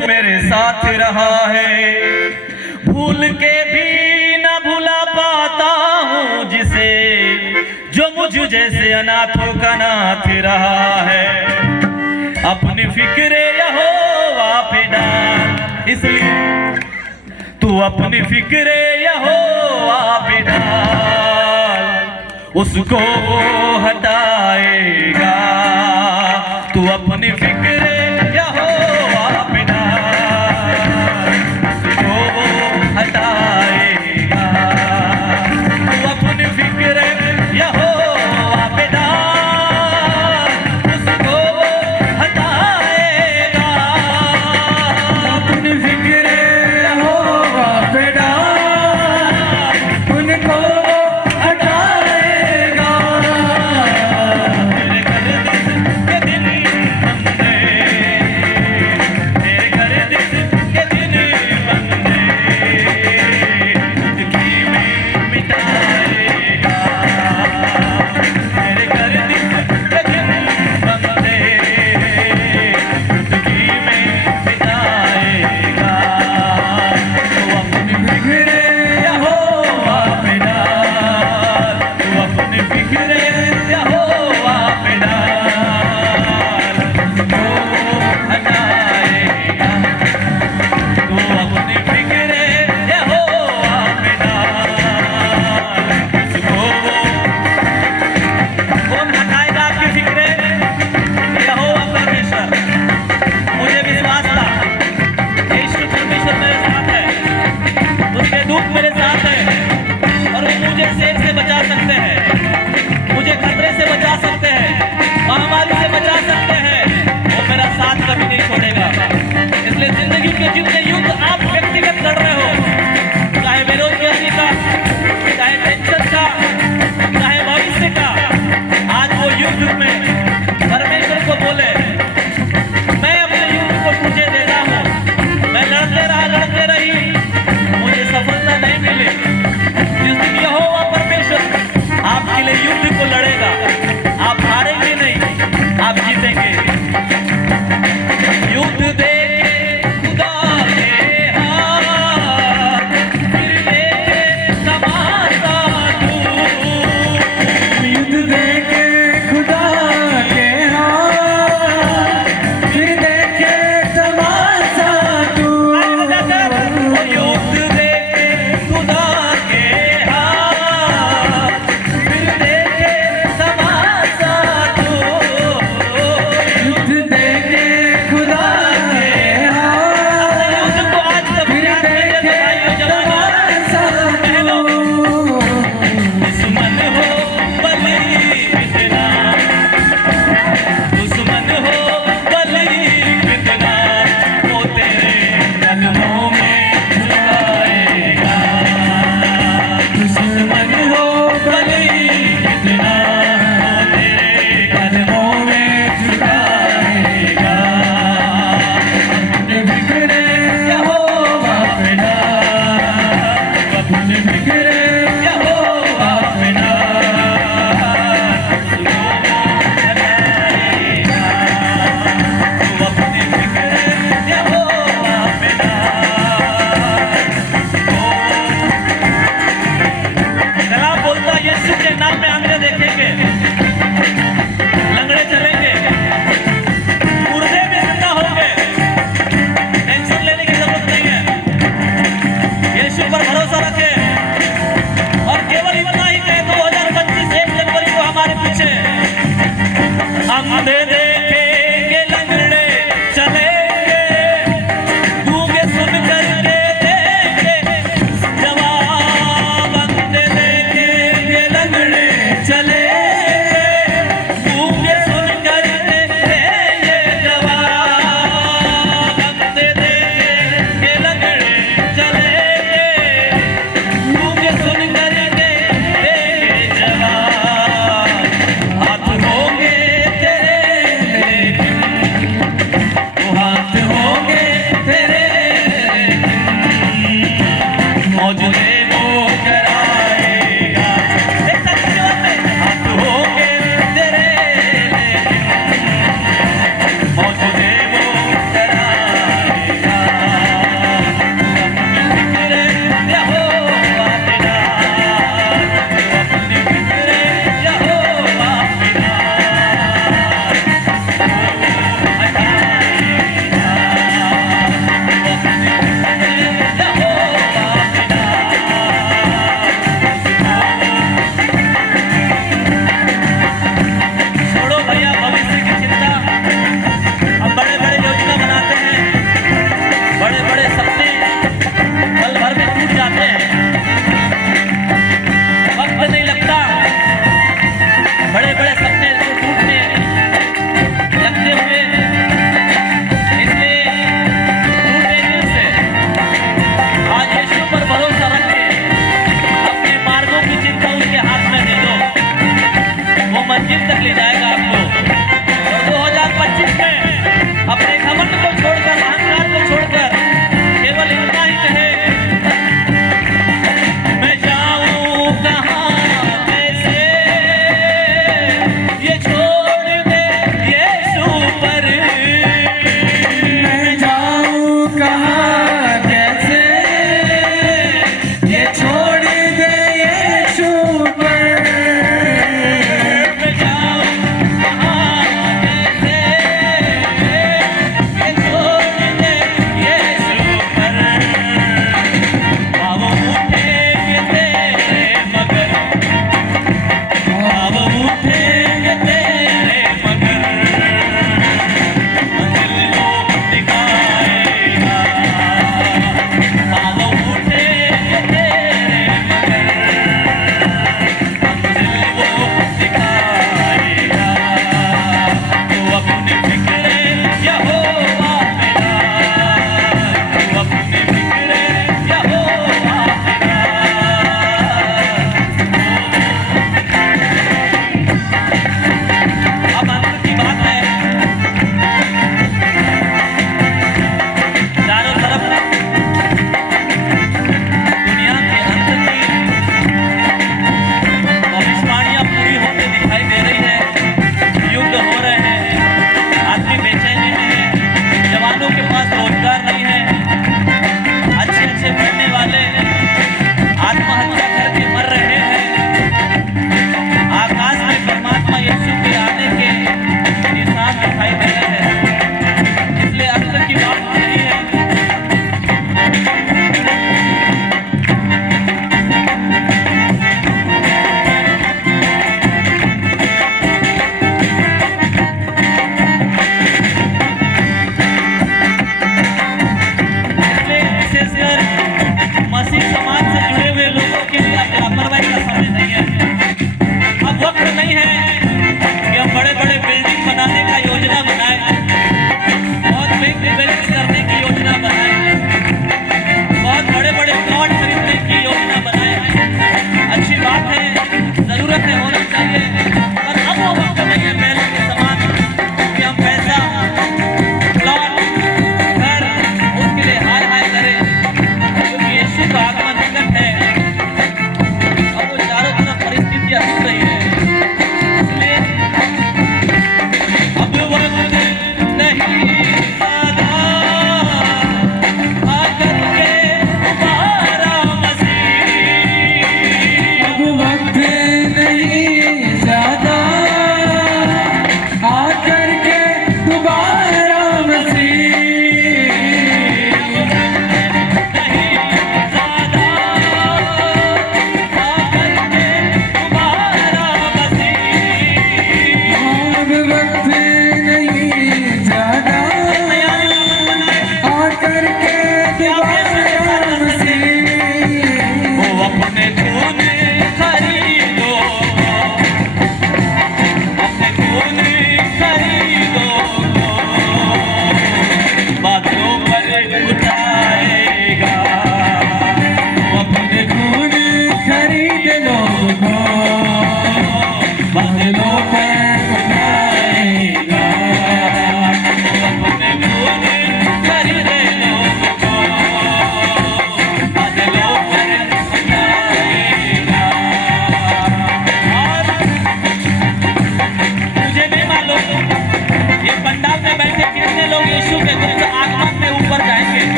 मेरे साथ रहा है, भूल के भी न भुला पाता हूँ जिसे, जो मुझ जैसे अनाथों का नाथ रहा है। अपनी फिक्रे यहोवा पे डाल, इसलिए तू अपनी फिक्रे यहोवा पे डाल, उसको वो हटाएगा। तू अपनी फिक्रे यहोवा पे डाल, उसको वो हटाएगा। तू अपनी फिक्रे यहोवा पे डाल, उसको वो हटाएगा। अपनी फिक्रे यहोवा पे डाल, उनको हटाएगा। मेरे गर्दिश के दिन बंदे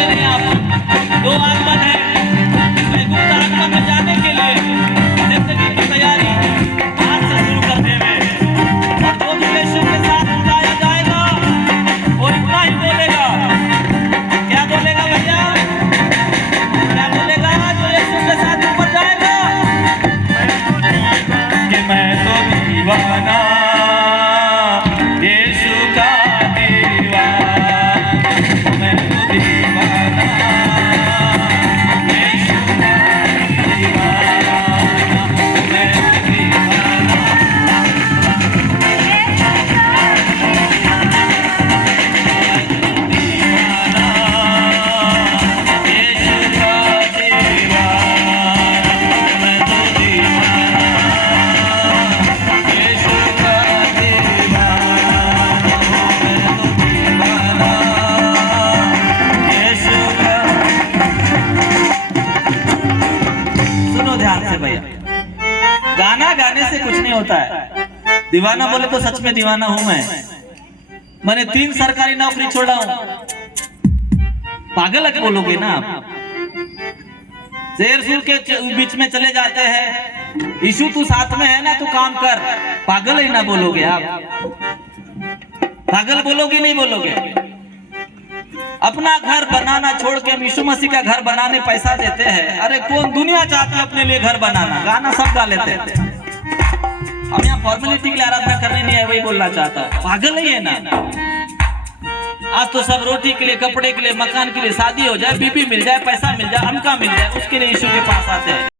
पाओगे नहीं आप। 2 आगमन है, वैकुंठ आगमन में जाने के लिए जिंदगी की तैयारी आज से शुरू कर देवे। और जो भी यीशु के साथ उठाया जाएगा वो इतना ही बोलेगा। क्या बोलेगा भैया? क्या बोलेगा जो यीशु के साथ ऊपर जाएगा? कि मैं तो दीवाना, यीशु का दीवाना, मैं तो दीवाना, यीशु का दीवाना, मैं तो दीवाना। सुनो ध्यान से भैया, गाना गाने से कुछ नहीं होता है। दीवाना बोले तो सच में दीवाना हूं मैं। मैंने 3 सरकारी नौकरी छोड़ा हूं। पागल है बोलोगे ना आप। शेर सुर के बीच में चले जाते हैं, यीशु तू साथ में है ना, तू काम कर। पागल ही ना बोलोगे आप। पागल बोलोगे नहीं बोलोगे? अपना घर बनाना छोड़ के हम यीशु मसीह का घर बनाने पैसा देते हैं। अरे कौन दुनिया चाहती है अपने लिए घर बनाना? गाना सब गा लेते हैं। हम यहाँ फॉर्मेलिटी के लिए आराधना करने नहीं है, वही बोलना चाहता। पागल ही है ना। आज तो सब रोटी के लिए, कपड़े के लिए, मकान के लिए, शादी हो जाए, बीबी मिल जाए, पैसा मिल जाए, अमका मिल जाए, उसके लिए यीशु के पास आते हैं।